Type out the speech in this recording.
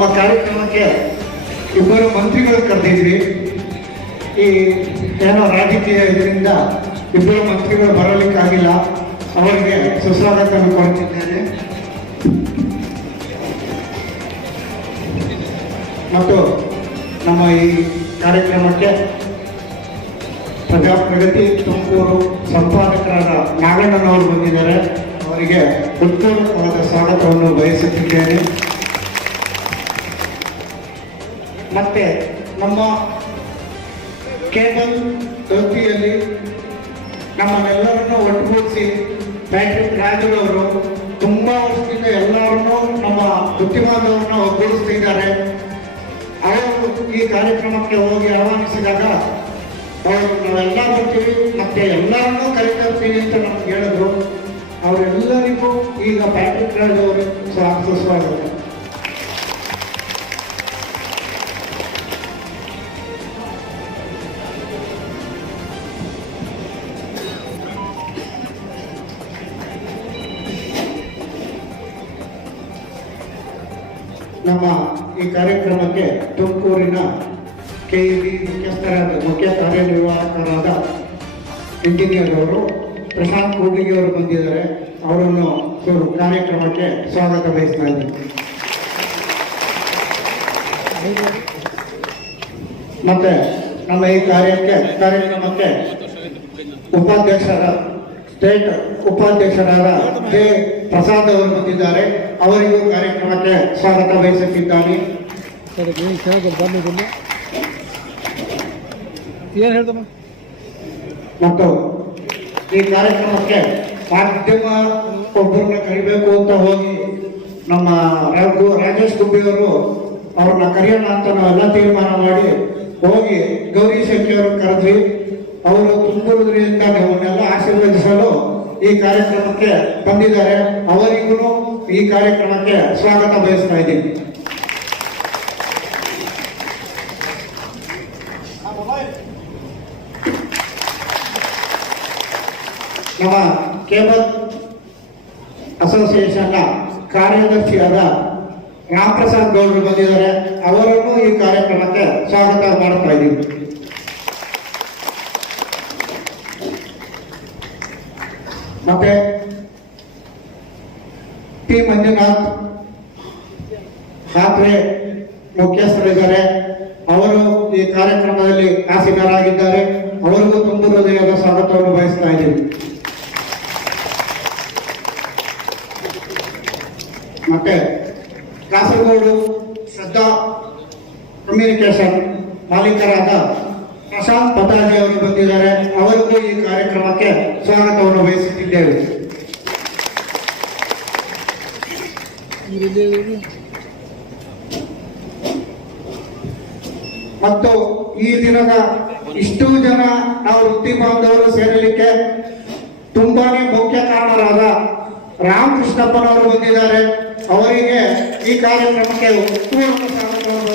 ನಮ್ಮ ಕಾರ್ಯಕ್ರಮಕ್ಕೆ ಇಬ್ಬರು ಮಂತ್ರಿಗಳು ಕರೆದಿದ್ವಿ. ಈ ಏನೋ ರಾಜಕೀಯ ಇದರಿಂದ ಇಬ್ಬರು ಮಂತ್ರಿಗಳು ಬರಲಿಕ್ಕಾಗಿಲ್ಲ. ಅವರಿಗೆ ಸುಸ್ವಾಗತವನ್ನು ಕೊಡುತ್ತಿದ್ದೇನೆ. ಮತ್ತು ನಮ್ಮ ಈ ಕಾರ್ಯಕ್ರಮಕ್ಕೆ ಪ್ರಗತಿ ತುಮಕೂರು ಸಂಪಾದಕರಾದ ನಾಗಣ್ಣನವರು ಬಂದಿದ್ದಾರೆ. ಅವರಿಗೆ ಹೃತ್ಪೂರ್ವಕವಾದ ಸ್ವಾಗತವನ್ನು ಬಯಸುತ್ತಿದ್ದೇನೆ. ಮತ್ತೆ ನಮ್ಮ ಕೇಬಲ್ ದೊಡ್ಡಿಯಲ್ಲಿ ನಮ್ಮನ್ನೆಲ್ಲರನ್ನೂ ಒಟ್ಟುಗೂಡಿಸಿ ಪ್ಯಾಟ್ರಿಕ್ ರಾಜುರವರು ತುಂಬ ವರ್ಷದಿಂದ ಎಲ್ಲರನ್ನೂ ನಮ್ಮ ಬುದ್ಧಿಮಾನವರನ್ನ ಒಗ್ಗೂಡಿಸ್ತಿದ್ದಾರೆ. ಅವರು ಈ ಕಾರ್ಯಕ್ರಮಕ್ಕೆ ಹೋಗಿ ಆಹ್ವಾನಿಸಿದಾಗ ಅವರು ನಾವೆಲ್ಲ ಬರ್ತೀವಿ ಮತ್ತೆ ಎಲ್ಲರನ್ನೂ ಕರಿತೀವಿ ಅಂತ ನಮ್ಗೆ ಹೇಳಿದ್ರು. ಅವರೆಲ್ಲರಿಗೂ ಈಗ ಪ್ಯಾಟ್ರಿಕ್ ರಾಜ್ ಅವರು ಸುಸ್ವಾಗತ. ನಮ್ಮ ಈ ಕಾರ್ಯಕ್ರಮಕ್ಕೆ ತುಮಕೂರಿನ ಕೆಇಬಿ ಮುಖ್ಯ ಕಾರ್ಯನಿರ್ವಾಹಕರಾದ ಇಂಜಿನಿಯರ್ ಅವರು ಪ್ರಶಾಂತ್ ಕೂಡ್ಲಿಗಿ ಅವರು ಬಂದಿದ್ದಾರೆ. ಅವರನ್ನು ಕಾರ್ಯಕ್ರಮಕ್ಕೆ ಸ್ವಾಗತ ಬಯಸ್ತಾ ಇದ್ದೀನಿ. ಮತ್ತೆ ನಮ್ಮ ಈ ಕಾರ್ಯಕ್ರಮಕ್ಕೆ ಸ್ಟೇಟ್ ಉಪಾಧ್ಯಕ್ಷರಾದ ಜೆ ಪ್ರಸಾದ್ ಅವರು ಬಂದಿದ್ದಾರೆ. ಅವರಿಗೂ ಕಾರ್ಯಕ್ರಮಕ್ಕೆ ಸ್ವಾಗತ ಬಯಸುತ್ತಿದ್ದಾನೆ. ಮತ್ತು ಈ ಕಾರ್ಯಕ್ರಮಕ್ಕೆ ಮಾಧ್ಯಮ ಒಬ್ಬರನ್ನ ಕರಿಬೇಕು ಅಂತ ಹೋಗಿ ನಮ್ಮ ರಾಜೇಶ್ ಗುಬ್ಬಿಯವರು ಅವ್ರನ್ನ ಕರೆಯೋಣ ಅಂತ ನಾವೆಲ್ಲ ತೀರ್ಮಾನ ಮಾಡಿ ಹೋಗಿ ಗೌರಿ ಶೆಟ್ಟಿ ಅವ್ರನ್ನ ಕರೆದ್ವಿ. ಅವರು ತುಮಕೂರಿನಿಂದ ನಮ್ಮನ್ನೆಲ್ಲ ಆಶೀರ್ವದಿಸಲು ಈ ಕಾರ್ಯಕ್ರಮಕ್ಕೆ ಬಂದಿದ್ದಾರೆ. ಅವರಿಗೂ ಈ ಕಾರ್ಯಕ್ರಮಕ್ಕೆ ಸ್ವಾಗತ ಬಯಸ್ತಾ ಇದ್ದೀನಿ. ನಮ್ಮ ಕೇಬಲ್ ಅಸೋಸಿಯೇಷನ್ನ ಕಾರ್ಯದರ್ಶಿಯಾದ ರಾಮಪ್ರಸಾದ್ ಗೌಡರು ಬಂದಿದ್ದಾರೆ. ಅವರನ್ನು ಈ ಕಾರ್ಯಕ್ರಮಕ್ಕೆ ಸ್ವಾಗತ ಮಾಡ್ತಾ ಇದ್ದೀವಿ. ಮತ್ತೆ ಟಿ ಮಂಜುನಾಥ್ ಖಾತ್ರೆ ಮುಖ್ಯಸ್ಥರಿದ್ದಾರೆ. ಅವರು ಈ ಕಾರ್ಯಕ್ರಮದಲ್ಲಿ ಆಸೀನರಾಗಿದ್ದಾರೆ. ಅವರಿಗೂ ತುಂಬ ಹೃದಯದ ಸ್ವಾಗತವನ್ನು ಬಯಸ್ತಾ ಇದ್ದೀವಿ. ಮತ್ತೆ ಕಾಸರಗೋಡು ಶ್ರದ್ಧಾ ಕಮ್ಯುನಿಕೇಶನ್ ಮಾಲೀಕರಾದ ಪ್ರಶಾಂತ್ ಪತಾಜಿ ಅವರು ಬಂದಿದ್ದಾರೆ. ಅವರಿಗೂ ಈ ಕಾರ್ಯಕ್ರಮಕ್ಕೆ ಸ್ವಾಗತವನ್ನು ಬಯಸುತ್ತಿದ್ದೇವೆ. ಮತ್ತು ಈ ದಿನದ ಇಷ್ಟು ಜನ ನಾವು ವೃತ್ತಿ ಬಾಂಧವರು ಸೇರಲಿಕ್ಕೆ ತುಂಬಾನೇ ಮುಖ್ಯ ಕಾರಣರಾದ ರಾಮಕೃಷ್ಣಪ್ಪನವರು ಬಂದಿದ್ದಾರೆ. ಅವರಿಗೆ ಈ ಕಾರ್ಯಕ್ರಮಕ್ಕೆ ಪೂರ್ಣ ಸ್ವಾಗತವನ್ನು